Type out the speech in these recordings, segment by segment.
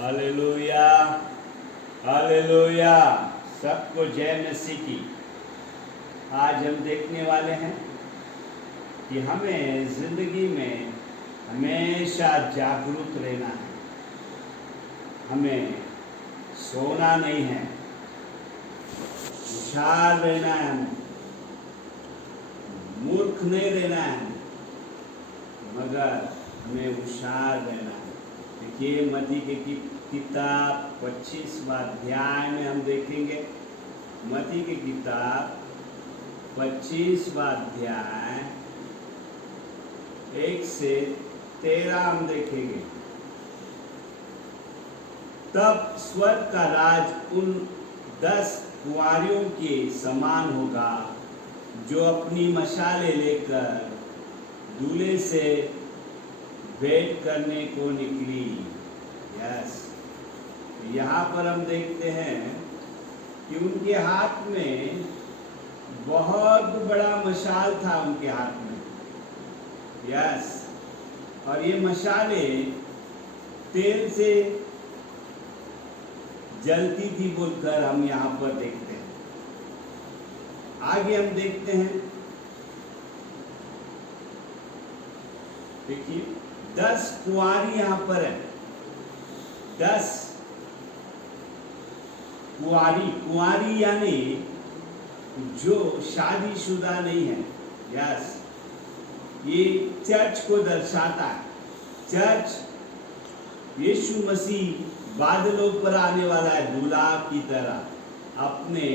Hallelujah, hallelujah. सबको जय मसीह की। आज हम देखने वाले हैं कि हमें जिंदगी में हमेशा जागरूक रहना है। हमें सोना नहीं है, होशियार रहना है। हमें मूर्ख नहीं रहना है, मगर हमें होशियार रहना है। देखिए मत्ती की किताब 25वां अध्याय में हम देखेंगे। मत्ती की किताब 25वां अध्याय 1 से 13 हम देखेंगे। तब स्वर्ग का राज उन 10 कुंवारियों के समान होगा जो अपनी मशालें लेकर दूल्हे से भेंट करने को निकली। यस, यहाँ पर हम देखते हैं कि उनके हाथ में बहुत बड़ा मशाल था उनके हाथ में। यस, और ये मशालें तेल से जलती थी बोलकर हम यहाँ पर देखते हैं। आगे हम देखते हैं, देखिए 10 कुंवारी यहाँ पर है। 10 कुंवारी यानी जो शादीशुदा नहीं है। यस, ये चर्च को दर्शाता है। चर्च यीशु मसीह बादलों पर आने वाला है दूल्हा की तरह, अपने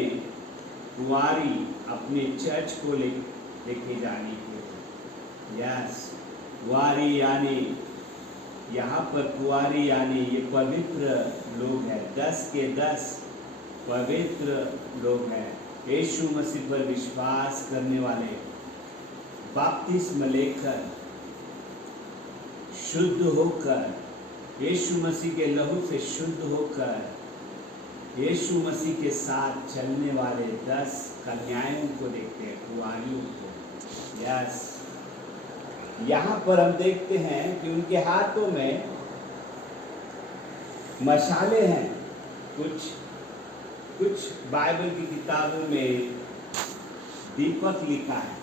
कुंवारी अपने चर्च को लेके जाने के लिए। यस, कुंवारी यानी यहाँ पर कुंवारी यानी ये पवित्र लोग हैं। 10 के 10 पवित्र लोग हैं। यीशु मसीह पर विश्वास करने वाले, बपतिस्मा लेकर शुद्ध होकर, यीशु मसीह के लहू से शुद्ध होकर, यीशु मसीह के साथ चलने वाले 10 कन्याओं को देखते हैं, कुंवारियों को। यस, यहाँ पर हम देखते हैं कि उनके हाथों में मशाले हैं। कुछ बाइबल की किताबों में दीपक लिखा है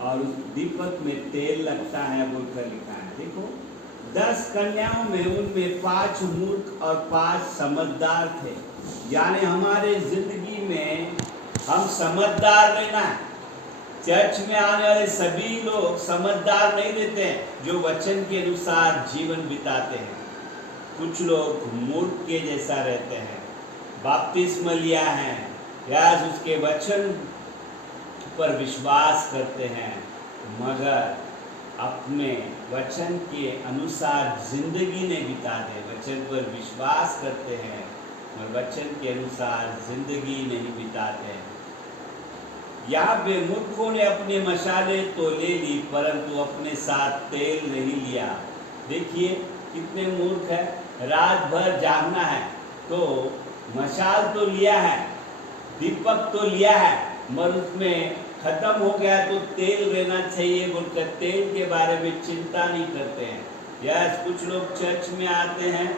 और उस दीपक में तेल लगता है बोलकर लिखा है। देखो 10 कन्याओं में उनमें 5 मूर्ख और 5 समझदार थे। यानी हमारे जिंदगी में हम समझदार रहना है। चर्च में आने वाले सभी लोग समझदार नहीं रहते हैं जो वचन के अनुसार जीवन बिताते हैं। कुछ लोग मूर्ख के जैसा रहते हैं, बपतिस्मा लिया है या उसके वचन पर विश्वास करते हैं, मगर अपने वचन के अनुसार जिंदगी नहीं बिताते। वचन पर विश्वास करते हैं और वचन के अनुसार जिंदगी नहीं बिताते हैं। यहाँ पे मूर्खों ने अपने मशाले तो ले ली परंतु अपने साथ तेल नहीं लिया। देखिए कितने मूर्ख है। रात भर जागना है तो मशाल तो लिया है, दीपक तो लिया है, मगर उसमें खत्म हो गया तो तेल रहना चाहिए बोलकर तेल के बारे में चिंता नहीं करते हैं। यस, कुछ लोग चर्च में आते हैं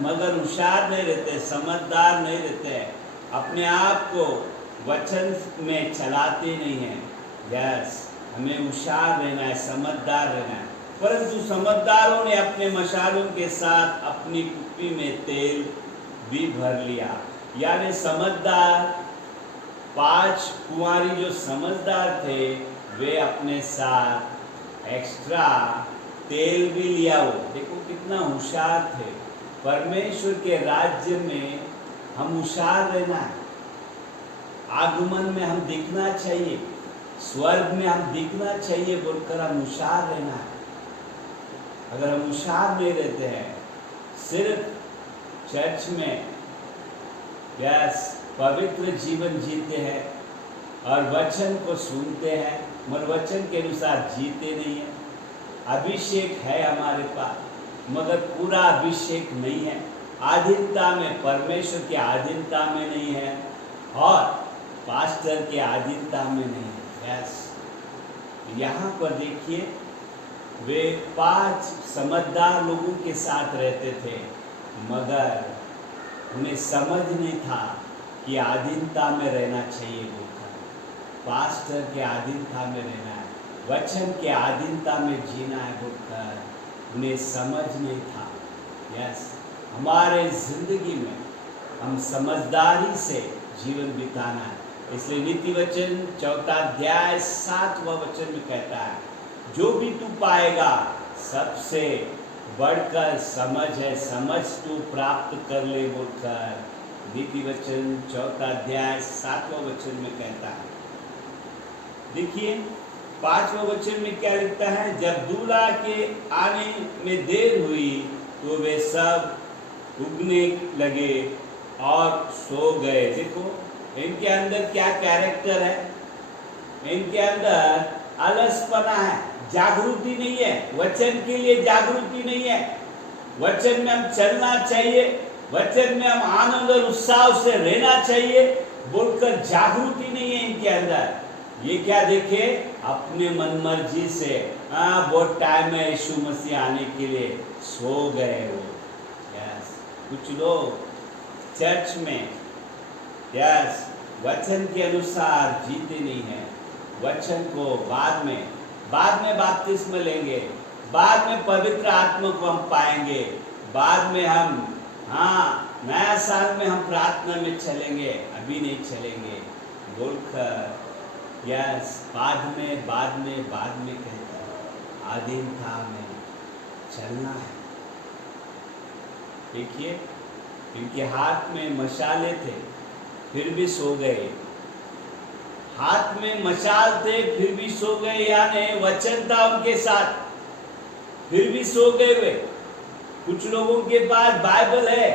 मगर होशियार नहीं रहते, समझदार नहीं रहते हैं, अपने आप को वचन में चलाते नहीं हैं। यस, हमें होशियार रहना है, समझदार रहना है। परंतु समझदारों ने अपने मशालों के साथ अपनी कुप्पी में तेल भी भर लिया। यानी समझदार 5 कुंवारी जो समझदार थे वे अपने साथ एक्स्ट्रा तेल भी लिया हो। देखो कितना होशियार थे। परमेश्वर के राज्य में हम होशियार रहना है। आगमन में हम दिखना चाहिए, स्वर्ग में हम दिखना चाहिए बोलकर हम होशियार रहना है। अगर हम होशियार नहीं रहते हैं, सिर्फ चर्च में यस पवित्र जीवन जीते हैं और वचन को सुनते हैं मगर वचन के अनुसार जीते नहीं हैं। अभिषेक है हमारे पास मगर पूरा अभिषेक नहीं है। आधीनता में, परमेश्वर के आधीनता में नहीं है और पास्टर के आधीनता में नहीं है। यस, यहाँ पर देखिए वे 5 समझदार लोगों के साथ रहते थे मगर उन्हें समझ नहीं था कि आधीनता में रहना चाहिए बोलकर, पास्टर के आधीनता में रहना है, वचन के आधीनता में जीना है बोलकर उन्हें समझ नहीं था। यस, हमारे जिंदगी में हम समझदारी से जीवन बिताना है। इसलिए नीति वचन 4 अध्याय 7वां वचन में कहता है, जो भी तू पाएगा सबसे बढ़कर समझ है, समझ तू प्राप्त कर ले बोलकर नीति वचन 4 अध्याय 7वां वचन में कहता है। देखिए 5वां वचन में क्या लिखता है, जब दूल्हा के आने में देर हुई तो वे सब उगने लगे और सो गए। देखो इनके अंदर क्या कैरेक्टर है, इनके अंदर आलसपना है, जागृति नहीं है, वचन के लिए जागृति नहीं है। वचन में हम चलना चाहिए, वचन में हम आनंद और उत्साह से रहना चाहिए बोलकर जागृति नहीं है इनके अंदर। ये क्या देखे, अपने मनमर्जी से बहुत टाइम है यीशु मसीह आने के लिए, सो गए वो। यस, कुछ लोग चर्च में यस वचन के अनुसार जीते नहीं है। वचन को बाद में बपतिस्मा लेंगे, बाद में पवित्र आत्मा को हम पाएंगे, बाद में हम नया साल में हम प्रार्थना में चलेंगे, अभी नहीं चलेंगे बोलकर यस बाद में कहता है आधीनता में चलना है। देखिए इनके हाथ में मशाले थे फिर भी सो गए, हाथ में मशाल थे फिर भी सो गए, यानी वचन था उनके साथ फिर भी सो गए वे। कुछ लोगों के पास बाइबल है,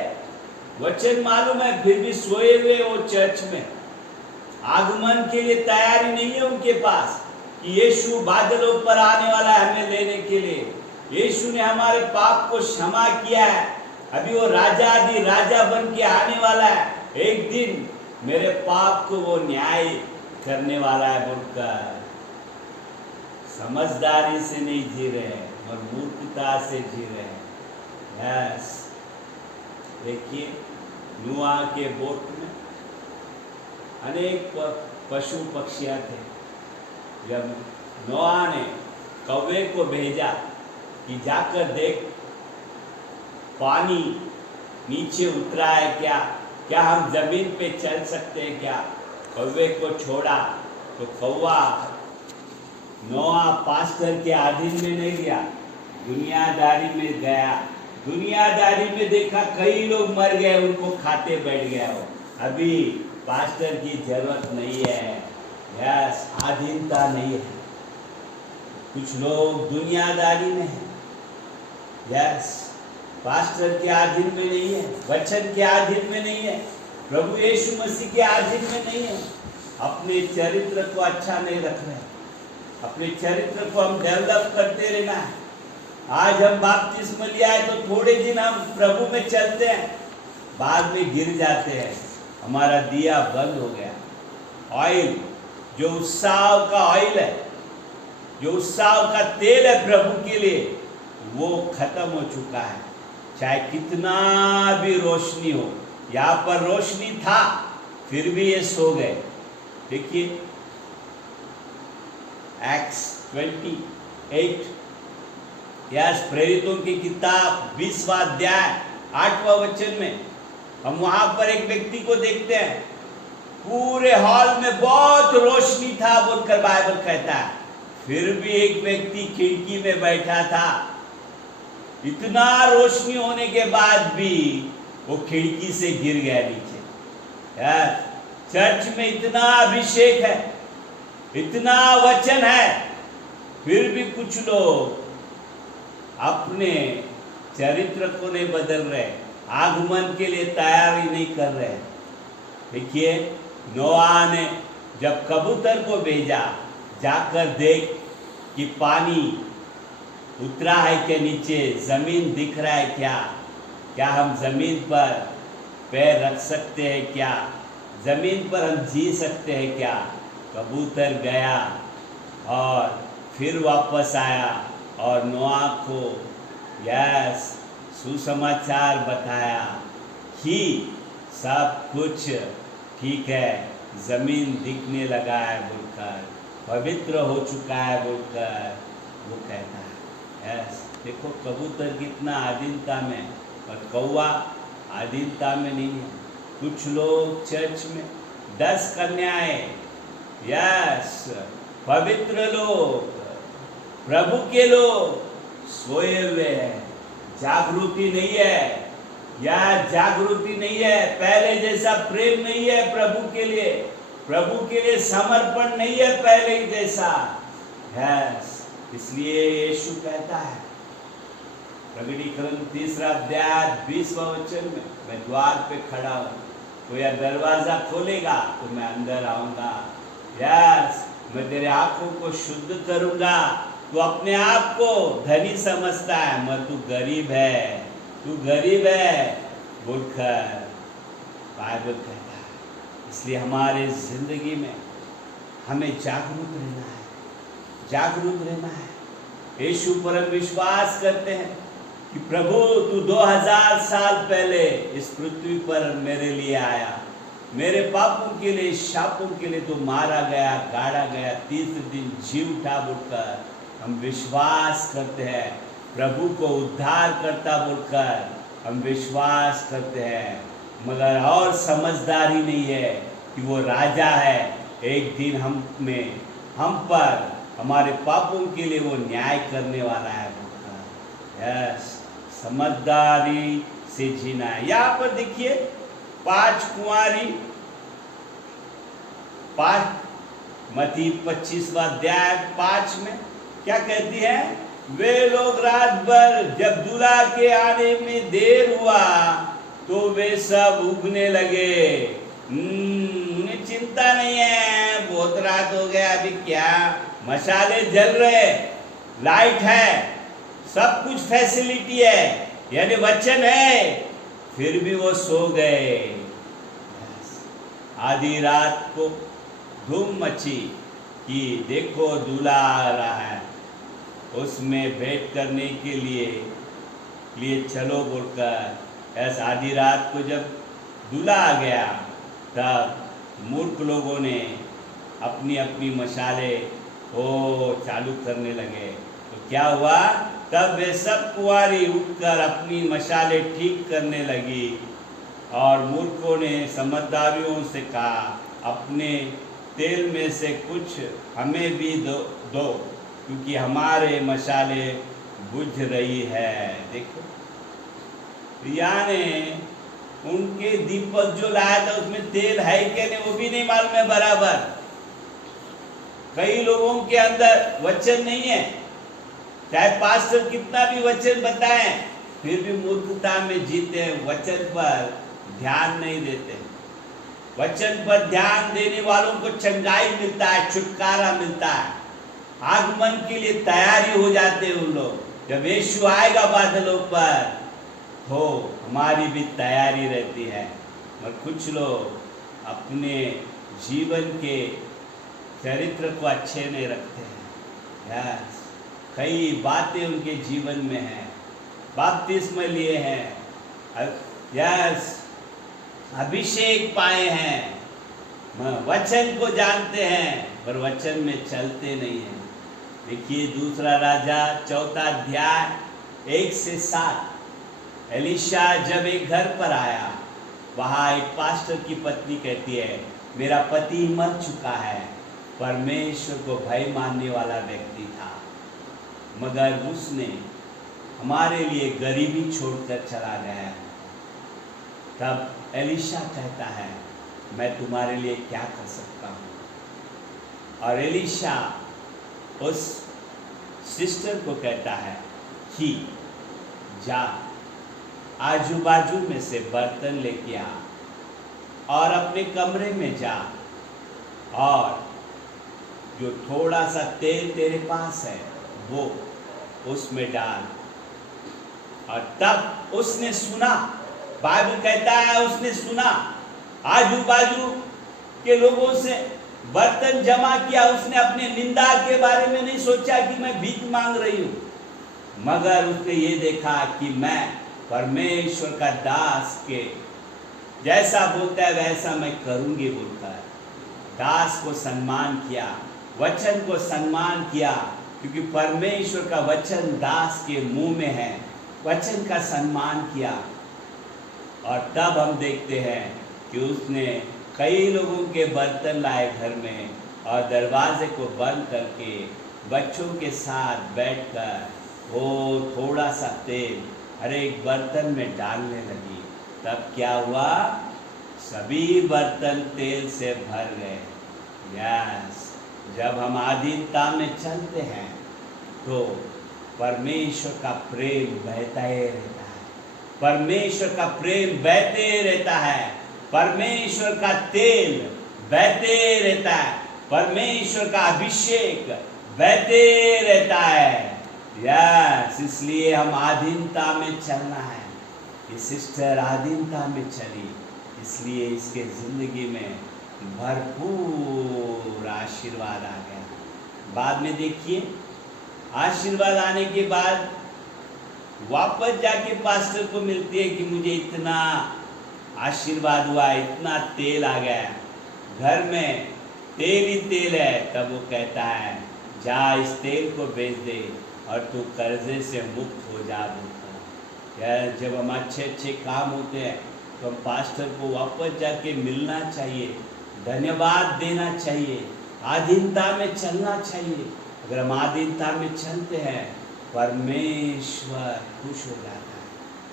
वचन मालूम है, फिर भी सोए हुए वो चर्च में। आगमन के लिए तैयारी नहीं है उनके पास कि यीशु बादलों पर आने वाला है हमें लेने के लिए। यीशु ने हमारे पाप को क्षमा किया है, अभी वो राजा आदि राजा बन के आने वाला है। एक दिन मेरे पाप को वो न्याय करने वाला है बोलकर समझदारी से नहीं जी रहे और मूर्खता से जी रहे हैं। यस, देखिए नूह के बोट में अनेक पशु पक्षियां थे। जब नूह ने कौवे को भेजा कि जाकर देख पानी नीचे उतरा है क्या हम जमीन पे चल सकते हैं क्या। कौवे को छोड़ा तो कौवा नूह पास्टर के अधीन में नहीं गया, दुनियादारी में गया। दुनियादारी में देखा कई लोग मर गए, उनको खाते बैठ गया हो। अभी पास्टर की जरूरत नहीं है, यस अधीनता नहीं है। कुछ लोग दुनियादारी में है, यस पास्टर के अधीन में नहीं है, वचन के अधीन में नहीं है, प्रभु यीशु मसीह के अधीन में नहीं है। अपने चरित्र को अच्छा नहीं रख रहे, अपने चरित्र को हम डेवलप करते रहना है। आज हम बपतिस्मा लिया है तो थोड़े दिन हम प्रभु में चलते हैं, बाद में गिर जाते हैं, हमारा दिया बंद हो गया। ऑयल जो उत्साह का ऑयल है, जो उत्साह का तेल है प्रभु के लिए, वो खत्म हो चुका है। चाहे कितना भी रोशनी हो, यहाँ पर रोशनी था फिर भी ये सो गए। देखिए एक्ट्स 28 यस प्रेरितों की किताब 20वां अध्याय 8वां वचन में हम वहां पर एक व्यक्ति को देखते हैं, पूरे हॉल में बहुत रोशनी था बोलकर बाइबल कहता है, फिर भी एक व्यक्ति खिड़की में बैठा था। इतना रोशनी होने के बाद भी वो खिड़की से गिर गया नीचे। यार चर्च में इतना अभिषेक है, इतना वचन है, फिर भी कुछ लोग अपने चरित्र को नहीं बदल रहे, आगमन के लिए तैयारी नहीं कर रहे। देखिए नोआ ने जब कबूतर को भेजा, जाकर देख कि पानी उतरा है क्या, नीचे जमीन दिख रहा है क्या हम जमीन पर पैर रख सकते हैं क्या, जमीन पर हम जी सकते हैं क्या। कबूतर गया और फिर वापस आया और नोआ को यस सुसमाचार बताया कि सब कुछ ठीक है, जमीन दिखने लगा है बोलकर, पवित्र हो चुका है बोलकर वो कहता है। यस, देखो कबूतर कितना आधीनता में और कौवा आधीनता में नहीं है। कुछ लोग चर्च में 10 कन्याएं, यस, पवित्र लोग, प्रभु के लोग सोए हुए हैं, जागृति नहीं है, या जागृति नहीं है, पहले जैसा प्रेम नहीं है प्रभु के लिए समर्पण नहीं है पहले ही जैसा। यस, इसलिए यीशु कहता है प्रकटीकरण 3 अध्याय 20वां वचन में, मैं द्वार पे खड़ा हूँ, कोई दरवाजा खोलेगा तो मैं अंदर आऊंगा। यस, मैं तेरे आंखों को शुद्ध करूंगा। तू अपने आप को धनी समझता है, मगर तू गरीब है बोलकर बाइबल कहता है। इसलिए हमारे जिंदगी में हमें जागरूक रहना है। यीशु पर हम विश्वास करते हैं कि प्रभु तू 2000 साल पहले इस पृथ्वी पर मेरे लिए आया, मेरे पापों के लिए, शापों के लिए तू मारा गया, गाड़ा गया, तीसरे दिन जी उठा बोलकर हम विश्वास करते हैं। प्रभु को उद्धार करता बोलकर हम विश्वास करते हैं, मगर और समझदारी नहीं है कि वो राजा है, एक दिन हम पर हमारे पापों के लिए वो न्याय करने वाला है बोलकर। यस, समझदारी से जीना है। यहाँ पर देखिए 5 कुंवारी, 5 मत्ती 25वां अध्याय 5 में क्या कहती है? वे लोग रात भर जब दूल्हा के आने में देर हुआ तो वे सब उगने लगे। उन्हें चिंता नहीं है, बहुत रात हो गया, अभी क्या, मशाले जल रहे, लाइट है, सब कुछ फैसिलिटी है, यानी वचन है, फिर भी वो सो गए। आधी रात को धूम मची कि देखो दूल्हा आ रहा है, उसमें भेंट करने के लिए चलो बोलकर। ऐसा आधी रात को जब दूल्हा आ गया तब मूर्ख लोगों ने अपनी अपनी मशाले चालू करने लगे। तो क्या हुआ? तब वे सब कुंवारी उठकर अपनी मशाले ठीक करने लगी और मूर्खों ने समझदारियों से कहा, अपने तेल में से कुछ हमें भी दो क्योंकि हमारे मशाले बुझ रही है। देखो, यानी उनके दीपक जो लाया था उसमें तेल है क्या नहीं वो भी नहीं मालूम है बराबर। कई लोगों के अंदर वचन नहीं है, चाहे पास्टर कितना भी वचन बताएं फिर भी मूर्खता में जीते हैं, वचन पर ध्यान नहीं देते। वचन पर ध्यान देने वालों को चंगाई मिलता है, छुटकारा मिलता है, आगमन के लिए तैयारी हो जाते हैं उन लोग। जब यीशु आएगा बादलों पर तो हमारी भी तैयारी रहती है। और कुछ लोग अपने जीवन के चरित्र को अच्छे नहीं रखते हैं। यस, कई बातें उनके जीवन में हैं, बपतिस्मा लिए हैं, यस, अभिषेक पाए हैं, वचन को जानते हैं पर वचन में चलते नहीं हैं। देखिए 2 राजा 4 अध्याय 1 से 7। एलीशा जब एक घर पर आया, वहाँ एक पास्टर की पत्नी कहती है, मेरा पति मर चुका है, परमेश्वर को भय मानने वाला व्यक्ति था, मगर उसने हमारे लिए गरीबी छोड़कर चला गया। तब एलीशा कहता है, मैं तुम्हारे लिए क्या कर सकता हूँ? और एलीशा उस सिस्टर को कहता है कि जा आजू बाजू में से बर्तन लेके आ और अपने कमरे में जा और जो थोड़ा सा तेल तेरे पास है वो उसमें डाल। और तब उसने सुना, बाइबल कहता है उसने सुना, आजू बाजू के लोगों से बर्तन जमा किया। उसने अपने निंदा के बारे में नहीं सोचा कि मैं भीख मांग रही हूँ, मगर उसने ये देखा कि मैं परमेश्वर का दास के जैसा बोलता है वैसा मैं करूंगी बोलकर दास को सम्मान किया, वचन को सम्मान किया, क्योंकि परमेश्वर का वचन दास के मुंह में है, वचन का सम्मान किया। और तब हम देखते हैं कि उसने कई लोगों के बर्तन लाए घर में और दरवाजे को बंद करके बच्चों के साथ बैठकर वो थोड़ा सा तेल हर एक बर्तन में डालने लगी। तब क्या हुआ? सभी बर्तन तेल से भर गए। यस, जब हम आधीनता में चलते हैं तो परमेश्वर का प्रेम बहता ही रहता है, परमेश्वर का प्रेम बहते रहता है, परमेश्वर का तेल बहते रहता है, परमेश्वर का अभिषेक बहते रहता है। यस, इसलिए हम आधीनता में चलना है। ये सिस्टर आधीनता में चली, इसलिए इसके जिंदगी में भरपूर आशीर्वाद आ गया। बाद में देखिए, आशीर्वाद आने के बाद वापस जाके पास्टर को मिलती है कि मुझे इतना आशीर्वाद हुआ, इतना तेल आ गया, घर में तेल ही तेल है। तब वो कहता है जा इस तेल को बेच दे और तू कर्जे से मुक्त हो जा बोलता। यार, जब हम अच्छे अच्छे काम होते हैं तो हम पास्टर को वापस जाके मिलना चाहिए, धन्यवाद देना चाहिए, आधीनता में चलना चाहिए। अगर हम आधीनता में चलते हैं परमेश्वर खुश हो जाता है।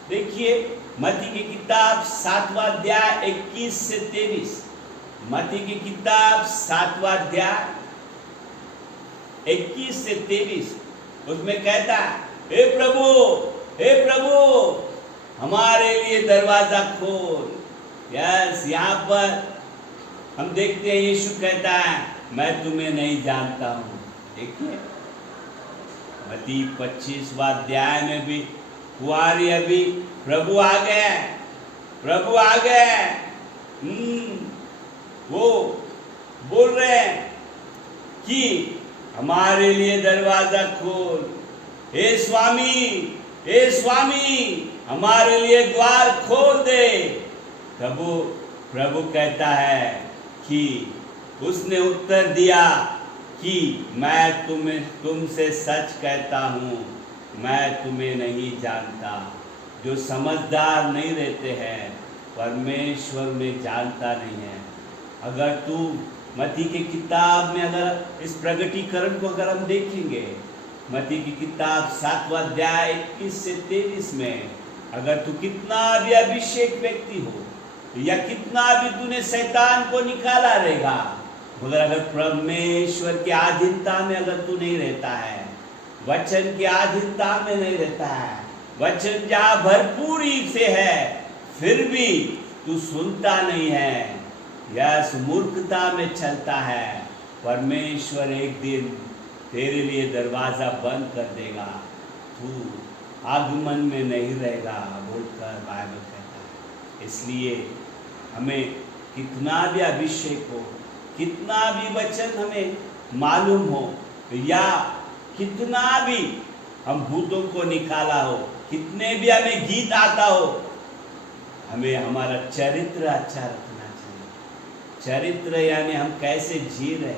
देखिए मत्ती की किताब 7वां अध्याय 21 से 23, मत्ती की किताब 7वां अध्याय 21 से 23, उसमें कहता है हे प्रभु, हे प्रभु हमारे लिए दरवाजा खोल। यस, यहाँ पर हम देखते हैं यीशु कहता है मैं तुम्हें नहीं जानता हूँ। देखिए मत्ती 25वां अध्याय में भी कुआरी अभी प्रभु आ गए, प्रभु आ गए, वो बोल रहे हैं कि हमारे लिए दरवाजा खोल, हे स्वामी, हे स्वामी हमारे लिए द्वार खोल दे। तब वो प्रभु कहता है कि उसने उत्तर दिया कि मैं तुमसे सच कहता हूँ, मैं तुम्हें नहीं जानता। जो समझदार नहीं रहते हैं परमेश्वर में जानता नहीं है। अगर तू मत्ती की किताब में अगर इस प्रगटीकरण को अगर हम देखेंगे, मत्ती की किताब 7वां अध्याय 21 से 23 में, अगर तू कितना भी अभिषेक व्यक्ति हो या कितना भी तूने शैतान को निकाला रहेगा, मगर अगर परमेश्वर की आधीनता में अगर तू नहीं रहता है, वचन की आधीनता में नहीं रहता है, वचन जहाँ भरपूरी से है फिर भी तू सुनता नहीं है, यस मूर्खता में चलता है, परमेश्वर एक दिन तेरे लिए दरवाजा बंद कर देगा, तू आगमन में नहीं रहेगा बोलकर बाइबल कहता है। इसलिए हमें कितना भी अभिषेक हो, कितना भी वचन हमें मालूम हो, या कितना भी हम भूतों को निकाला हो, कितने भी हमें गीत आता हो, हमें हमारा चरित्र अच्छा रखना चाहिए। चरित्र यानी हम कैसे जी रहे,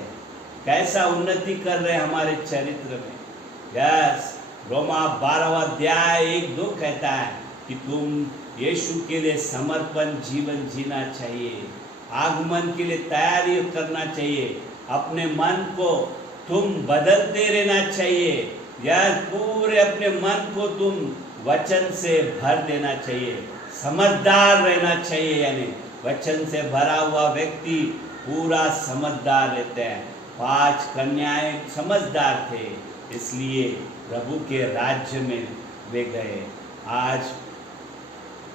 कैसा उन्नति कर रहे हमारे चरित्र में। यस, रोमा 12वां अध्याय 1-2 कहता है कि तुम यीशु के लिए समर्पण जीवन जीना चाहिए, आगमन के लिए तैयारी करना चाहिए, अपने मन को तुम बदलते रहना चाहिए, या पूरे अपने मन को तुम वचन से भर देना चाहिए, समझदार रहना चाहिए। यानी वचन से भरा हुआ व्यक्ति पूरा समझदार रहते हैं। 5 कन्याएं समझदार थे, इसलिए प्रभु के राज्य में वे गए। आज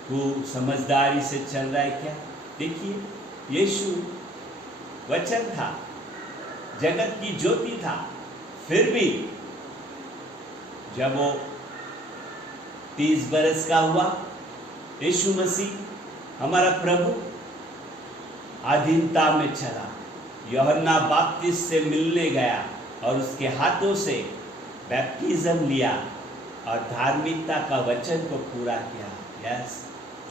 तू समझदारी से चल रहा है क्या? देखिए यीशु वचन था, जगत की ज्योति था, फिर भी जब वो 30 बरस का हुआ, यीशु मसीह हमारा प्रभु आधीनता में चला, यूहन्ना बपतिस्मा से मिलने गया और उसके हाथों से बैप्टिज्म लिया और धार्मिकता का वचन को पूरा किया। यस,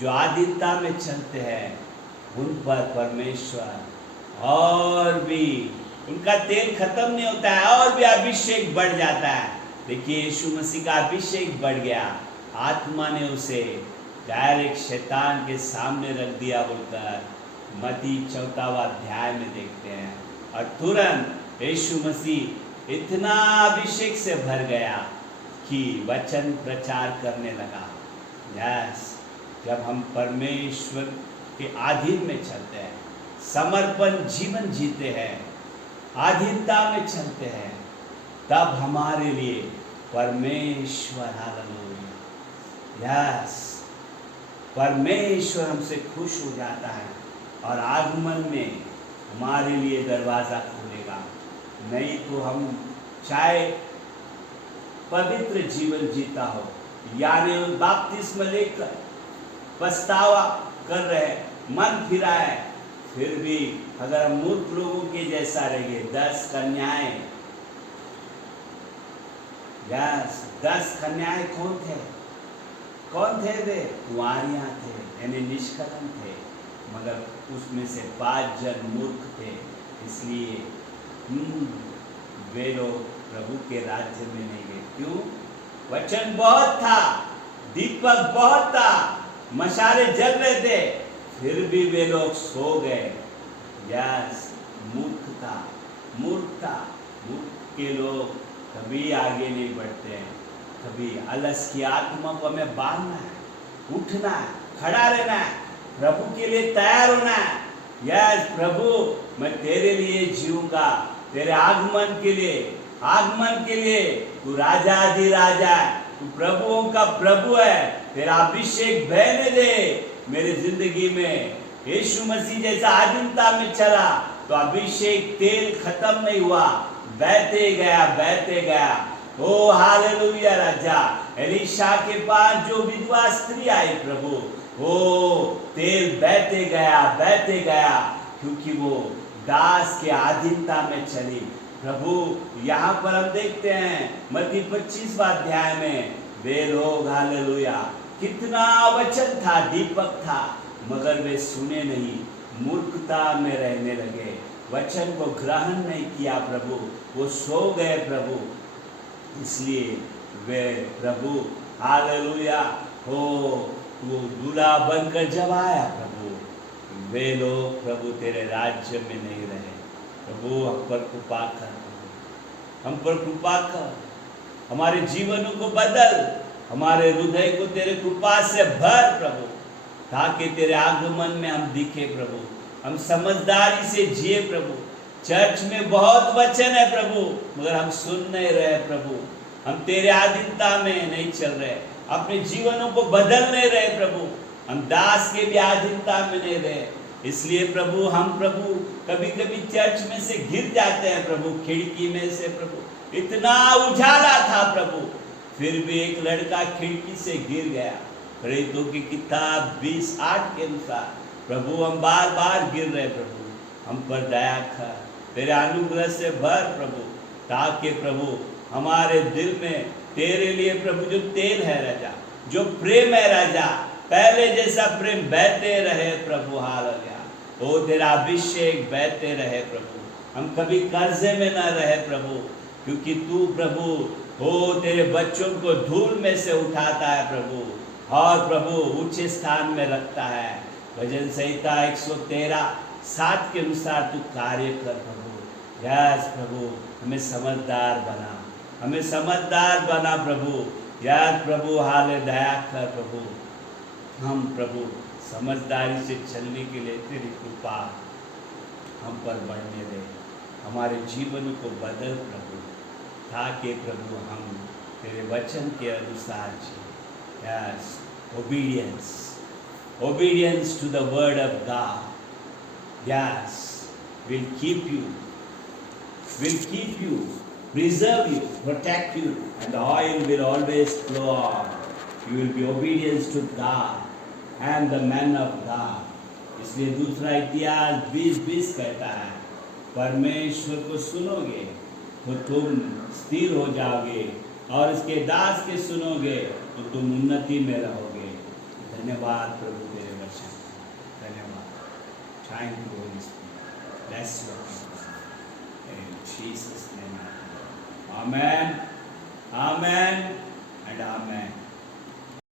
जो आधीनता में चलते हैं उन पर परमेश्वर और भी, उनका तेल खत्म नहीं होता है और भी अभिषेक बढ़ जाता है। देखिए यीशु मसीह का अभिषेक बढ़ गया, आत्मा ने उसे डायरेक्ट शैतान के सामने रख दिया बोलकर मत्ती 4वां अध्याय में देखते हैं। और तुरंत यीशु मसीह इतना अभिषेक से भर गया कि वचन प्रचार करने लगा। यस, जब हम परमेश्वर के अधीन में चलते हैं, समर्पण जीवन जीते हैं, अधीनता में चलते हैं, तब हमारे लिए परमेश्वर, हालेलुया, यस, परमेश्वर हमसे खुश हो जाता है और आगमन में हमारे लिए दरवाज़ा खोलेगा। नहीं तो हम चाहे पवित्र जीवन जीता हो, यानी बपतिस्मा लेकर पछतावा कर रहे, मन फिरा है, फिर भी अगर हम मूर्ख लोगों के जैसा रहेंगे। 10 कन्याएं, यस, 10 कन्याएं कौन थे? कौन थे वे? कुंवारियां थे, यानी निष्कलंक थे, मगर उसमें से 5 जन मूर्ख थे, इसलिए वे लोग प्रभु के राज्य में नहीं गए। क्यों? वचन बहुत था, दीपक बहुत था, मशाले जल रहे थे, फिर भी वे लोग सो गए। यस, मूर्खता, मूर्खता, मूर्ख के लोग कभी आगे नहीं बढ़ते हैं। कभी अलस की आत्मा को हमें बांधना है, उठना है, खड़ा रहना है, प्रभु के लिए तैयार होना है। यस प्रभु, मैं तेरे लिए जीऊंगा, तेरे आगमन के लिए, आगमन के लिए। तू राजा अधिराजा है, तू प्रभुओं का प्रभु है, तेरा अभिषेक बहने दे मेरी जिंदगी में। यीशु मसीह जैसा आधीनता में चला तो अभिषेक तेल खत्म नहीं हुआ, बहते गया, बहते गया। ओ हालेलुया राजा। एलीशा के पास जो विधवा स्त्री आई प्रभु, वो तेल बहते गया, बहते गया, क्योंकि वो दास के अधीनता में चली। प्रभु यहाँ पर हम देखते हैं मत्ती 25वां अध्याय में, वे लोग हालेलुया, कितना वचन था, दीपक था, मगर वे सुने नहीं, मूर्खता में रहने लगे, वचन को ग्रहण नहीं किया प्रभु, वो सो गए प्रभु। इसलिए वे प्रभु हालेलुया हो, वो दूल्हा बनकर जब आया प्रभु, वे लोग प्रभु तेरे राज्य में नहीं रहे। प्रभु हम पर कृपा कर, हम पर कृपा कर, हमारे जीवनों को बदल, हमारे हृदय को तेरे कृपा से भर प्रभु, ताकि तेरे आगमन में हम दिखे प्रभु, हम समझदारी से जिए प्रभु। चर्च में बहुत वचन है प्रभु, मगर हम सुन नहीं रहे प्रभु, हम तेरे अधीनता में नहीं चल रहे, अपने जीवनों को बदल नहीं रहे प्रभु, हम दास के भी अधीनता में नहीं रहे। इसलिए प्रभु हम प्रभु कभी कभी चर्च में से गिर जाते हैं प्रभु, खिड़की में से प्रभु, इतना उजाला था प्रभु, फिर भी एक लड़का खिड़की से गिर गया। प्रेरितों की किताब 20:8 के अनुसार प्रभु हम बार बार गिर रहे प्रभु, हम पर दया कर, तेरे अनुग्रह से भर प्रभु, ताकि प्रभु हमारे दिल में तेरे लिए प्रभु जो तेल है राजा, जो प्रेम है राजा, पहले जैसा प्रेम बहते रहे प्रभु। हालेलुया, ओ तेरा अभिषेक बहते रहे प्रभु, हम कभी कर्जे में न रहे प्रभु, क्योंकि तू प्रभु हो तेरे बच्चों को धूल में से उठाता है प्रभु, और प्रभु ऊंचे स्थान में रखता है। भजन संहिता 113:7 के अनुसार तू कार्य कर प्रभु। यस प्रभु, हमें समझदार बना, हमें समझदार बना प्रभु। यस प्रभु, हाले दया कर प्रभु, हम प्रभु समझदारी से चलने के लिए तेरी कृपा हम पर बढ़ने दे, हमारे जीवन को बदल प्रभु, ताकि प्रभु हम तेरे वचन के अनुसार जिए। Yes, obedience, obedience to the word of God, yes, will keep you, preserve you, protect you, and the oil will always flow on. You will be obedient to God and the man of God. इसलिए दूसरा इतिहास 20:20 कहता है, परमेश्वर को सुनोगे तो तुम स्थिर हो जाओगे, और इसके दास के सुनोगे तो तुम उन्नति में रहोगे। धन्यवाद प्रभु तेरे वचन, धन्यवाद। Thank you Holi spirit, bless your people in Jesus name. Amen, amen and amen.